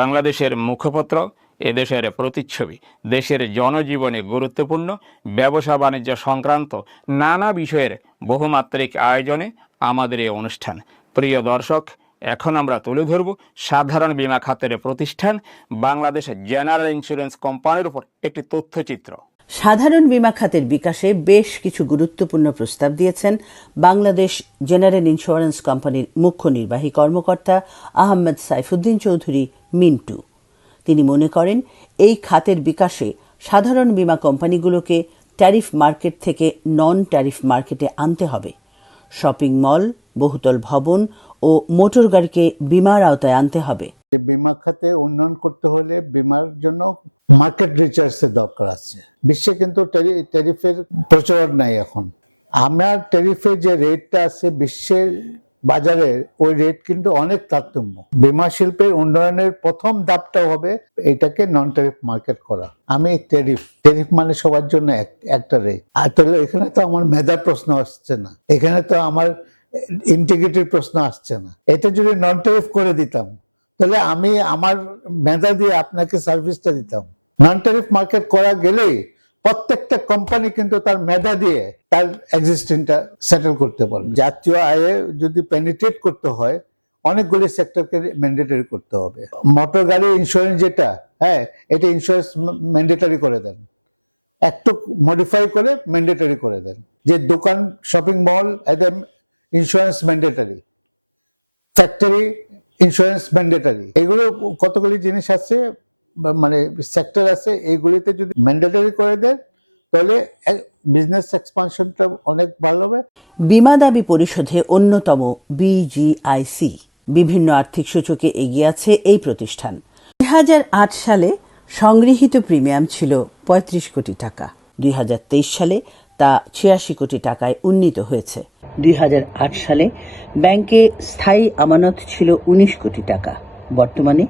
বাংলাদেশের মুখপত্র, এদেশের প্রতিচ্ছবি, দেশের জনজীবনে গুরুত্বপূর্ণ ব্যবসা বাণিজ্য সংক্রান্ত নানা বিষয়ের বহুমাত্রিক আয়োজনে আমাদের এই অনুষ্ঠান। প্রিয় দর্শক, এখন আমরা তুলে ধরব সাধারণ বীমা খাতের প্রতিষ্ঠান বাংলাদেশ জেনারেল ইন্স্যুরেন্স কোম্পানির উপর একটি তথ্যচিত্র। সাধারণ বীমা খাতের বিকাশে বেশ কিছু গুরুত্বপূর্ণ প্রস্তাব দিয়েছেন বাংলাদেশ জেনারেল ইন্স্যুরেন্স কোম্পানির মুখ্য নির্বাহী কর্মকর্তা আহমেদ সাইফুদ্দিন চৌধুরী মিন্টু। তিনি মনে করেন, এই খাতের বিকাশে সাধারণ বীমা কোম্পানিগুলোকে ট্যারিফ মার্কেট থেকে নন ট্যারিফ মার্কেটে আনতে হবে। শপিং মল, বহুতল ভবন ও মোটর গাড়িকে বীমার আওতায় আনতে হবে। বীমা দাবি পরিশোধে অন্যতম বিজিআইসি বিভিন্ন আর্থিক সূচকে এগিয়ে আছে এই প্রতিষ্ঠান। 2008 সালে সংগৃহীত প্রিমিয়াম ছিল 35 কোটি টাকা। 2023 সালে তা 86 কোটি টাকায় উন্নীত হয়েছে। 2008 সালে ব্যাংকে স্থায়ী আমানত ছিল 19 কোটি টাকা। বর্তমানে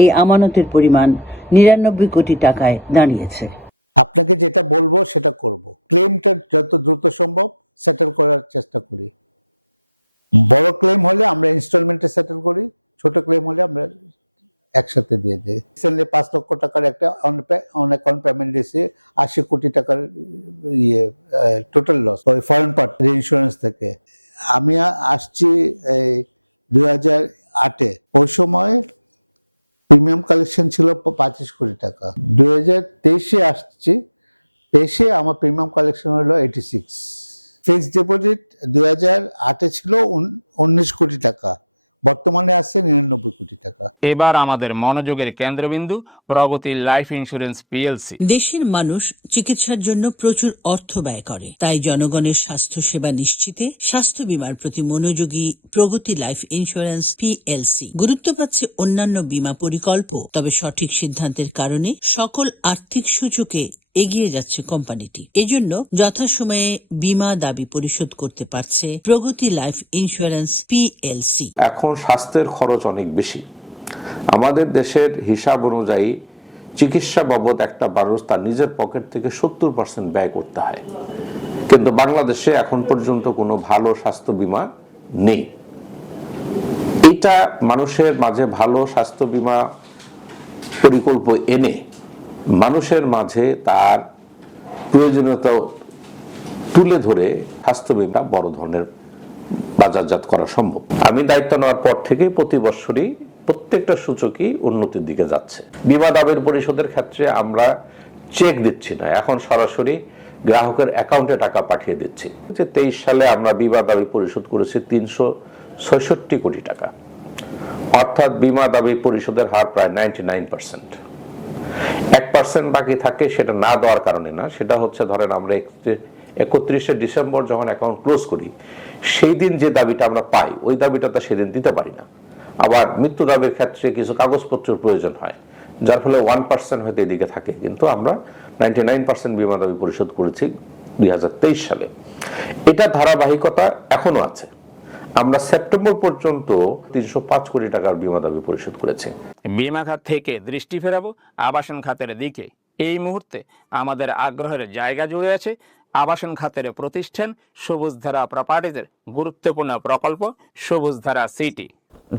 এই আমানতের পরিমাণ 99 কোটি টাকায় দাঁড়িয়েছে। এবার আমাদের মনোযোগের কেন্দ্রবিন্দু প্রগতি লাইফ ইন্স্যুরেন্স পিএলসি। দেশের মানুষ চিকিৎসার জন্য প্রচুর অর্থ ব্যয় করে, তাই জনগণের স্বাস্থ্য সেবা নিশ্চিতে স্বাস্থ্য বীমার প্রতি মনোযোগী প্রগতি লাইফ ইন্স্যুরেন্স পিএলসি গুরুত্ব পাচ্ছে অন্যান্য বীমা পরিকল্প। তবে সঠিক সিদ্ধান্তের কারণে সকল আর্থিক সূচকে এগিয়ে যাচ্ছে কোম্পানিটি। এজন্য যথাসময়ে বীমা দাবি পরিশোধ করতে পারছে প্রগতি লাইফ ইন্স্যুরেন্স পিএলসি। এখন স্বাস্থ্যের খরচ অনেক বেশি। আমাদের দেশের হিসাব অনুযায়ী চিকিৎসা বাবদ একটা মানুষ তার নিজের পকেট থেকে 70% ব্যয় করতে হয়, কিন্তু বাংলাদেশে এখন পর্যন্ত কোনো ভালো স্বাস্থ্য বীমা নেই। এটা মানুষের মাঝে ভালো স্বাস্থ্য বীমা পরিকল্প এনে মানুষের মাঝে তার প্রয়োজনীয়তা তুলে ধরে স্বাস্থ্য বীমা বড় ধরনের বাজারজাত করা সম্ভব। আমি দায়িত্ব নেওয়ার পর থেকে প্রতি বছরই প্রত্যেকটা সূচকই উন্নতির দিকে যাচ্ছে। বীমা দাবির পরিশোধের ক্ষেত্রে আমরা চেক দিচ্ছি না, এখন সরাসরি গ্রাহকের অ্যাকাউন্টে টাকা পাঠিয়ে দিচ্ছি। 23 সালে আমরা বীমা দাবি পরিশোধ করেছি 366 কোটি টাকা, অর্থাৎ বীমা দাবি পরিশোধের হার প্রায় 99%। 1% বাকি থাকে, সেটা না দেওয়ার কারণে না, সেটা হচ্ছে ধরেন আমরা 31শে ডিসেম্বর যখন অ্যাকাউন্ট ক্লোজ করি সেই দিন যে দাবিটা আমরা পাই ওই দাবিটা তো সেদিন দিতে পারি না। আবার মৃত্যু দাবির ক্ষেত্রে কিছু কাগজপত্রের প্রয়োজন হয়, যার ফলে 1% হয়তো এদিকে থাকে, কিন্তু আমরা 99% বীমা দাবি পরিশোধ করেছি 2023 সালে। এটা ধারাবাহিকতা এখনো আছে। আমরা সেপ্টেম্বর পর্যন্ত 305 কোটি টাকার বীমা দাবি পরিশোধ করেছি। বীমা খাত থেকে দৃষ্টি ফেরাবো আবাসন খাতের দিকে। এই মুহূর্তে আমাদের আগ্রহের জায়গা জুড়ে আছে আবাসন খাতের প্রতিষ্ঠান সবুজধারা প্রপার্টিজের গুরুত্বপূর্ণ প্রকল্প সবুজধারা সিটি।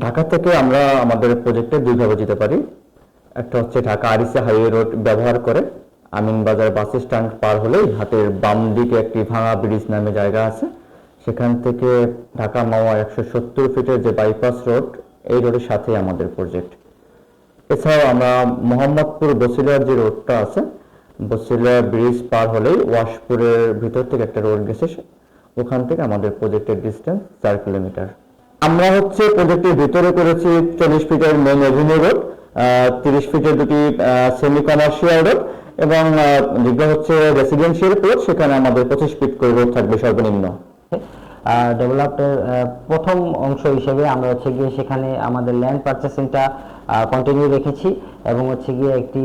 ঢাকা থেকে আমরা আমাদের প্রজেক্টে দুইভাবে যেতে পারি। একটা হচ্ছে ঢাকা আরিচা হাইওয়ে রোড ব্যবহার করে আমিনবাজার বাস স্ট্যান্ড পার হলেই হাতের বাম দিকে একটি ভাঙা ব্রিজ নামে জায়গা আছে, সেখান থেকে ঢাকা মাওয়া 170 ফিটের যে বাইপাস রোড, এই রোডের সাথে আমাদের প্রজেক্ট। এছাড়াও আমরা মোহাম্মদপুর বসিলার যে রোডটা আছে, বসিলা ব্রিজ পার হলেই ওয়াশপুরের ভিতর থেকে একটা রোড গেছে, ওখান থেকে আমাদের প্রজেক্টের ডিস্টেন্স 4 কিলোমিটার। আমরা হচ্ছে প্রজেক্টের ভিতরে করেছি 40 ফিটের মেইন এভিনিউ রোড, 30 ফিটের দুটি সেমি কমার্শিয়াল রোড এবং যেগুলো হচ্ছে রেসিডেন্সিয়াল রোড, সেখানে আমাদের 25 ফিট করে রোড থাকবে সর্বনিম্ন। ডেভেলপের প্রথম অংশ হিসেবে আমরা হচ্ছে গিয়ে সেখানে আমাদের ল্যান্ড পারচেসিংটা কন্টিনিউ রেখেছি এবং হচ্ছে গিয়ে একটি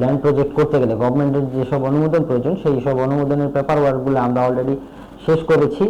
ল্যান্ড প্রজেক্ট করতে গেলে গভর্নমেন্টের যেসব অনুমোদন প্রয়োজন সেই সব অনুমোদনের পেপার ওয়ার্কগুলো আমরা অলরেডি শেষ করেছি।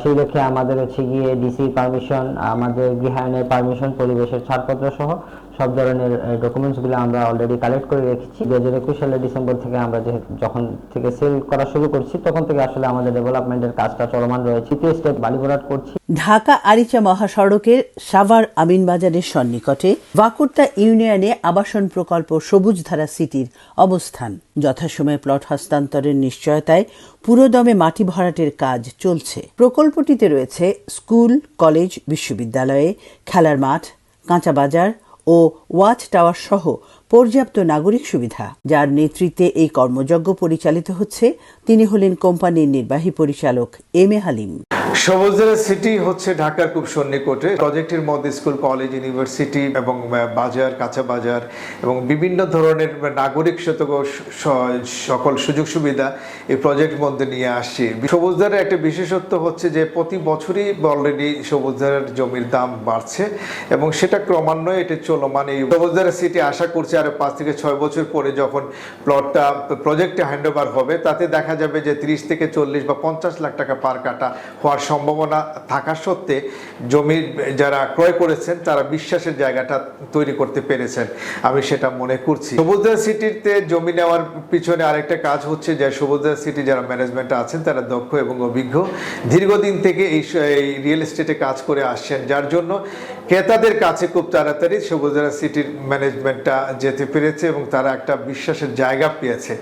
সেই লক্ষ্যে আমাদের হচ্ছে গিয়ে ডিসি পারমিশন, আমাদের গৃহায়নের পারমিশন, পরিবেশের ছাড়পত্র সহ সব ধরনের ডকুমেন্টসগুলো আমরা অলরেডি কালেক্ট করে রেখেছি। 2021 সালের ডিসেম্বর থেকে আমরা যখন থেকে সেল করা শুরু করছি তখন থেকে আসলে আমাদের ডেভেলপমেন্টের কাজটা চলমান রয়েছে। তৃতীয় স্টেপ বালিভরাট করছি। ঢাকা আরিচা মহাসড়কের সাভার আমিনবাজারের সন্নিকটে ওয়াকুর্তা ইউনিয়নে আবাসন প্রকল্প সবুজধারা সিটির অবস্থান। যথাসময়ে প্লট হস্তান্তরের নিশ্চয়তায় পুরোদমে মাটি ভরাটের কাজ চলছে। প্রকল্পটিতে রয়েছে স্কুল, কলেজ, বিশ্ববিদ্যালয়ে খেলার মাঠ, কাঁচা বাজার ও ওয়াচ টাওয়ার সহ পর্যাপ্ত নাগরিক সুবিধা। যার নেতৃত্বে এই কর্মযজ্ঞ পরিচালিত হচ্ছে তিনি হলেন কোম্পানির নির্বাহী পরিচালক এম এ হালিম। সবুজধারা সিটি হচ্ছে ঢাকার খুব সন্নিকটে। প্রজেক্টের মধ্যে স্কুল, কলেজ, ইউনিভার্সিটি এবং বাজার, কাঁচা বাজার এবং বিভিন্ন ধরনের নাগরিক সকল সুযোগ সুবিধা এই প্রজেক্ট মধ্যে নিয়ে আসছি। সবুজধারার একটা বিশেষত্ব হচ্ছে যে প্রতি বছরই অলরেডি সবুজধারার জমির দাম বাড়ছে এবং সেটা ক্রমান্বয়ে এটা চলমান। এই সবুজধারা সিটি আশা করছে আরো 5 থেকে 6 বছর পরে যখন প্লটটা প্রজেক্টে হ্যান্ডওভার হবে তাতে দেখা যাবে যে 30 থেকে 40 বা 50 লাখ টাকা পার কাটা হওয়ার সম্ভাবনা থাকা সত্ত্বে জমির যারা ক্রয় করেছেন তারা বিশ্বাসের জায়গাটা তৈরি করতে পেরেছেন, আমি সেটা মনে করছি। সবুজধারা সিটিতে জমি নেওয়ার পিছনে আরেকটা কাজ হচ্ছে যে সবুজধারা সিটি যারা ম্যানেজমেন্ট আছেন তারা দক্ষ এবং অভিজ্ঞ, দীর্ঘদিন থেকে এই রিয়েল এস্টেটে কাজ করে আসছেন, যার জন্য ক্রেতাদের কাছে খুব তাড়াতাড়ি সবুজধারা সিটির ম্যানেজমেন্টটা যেতে পেরেছে এবং তারা একটা বিশ্বাসের জায়গা পেয়েছে।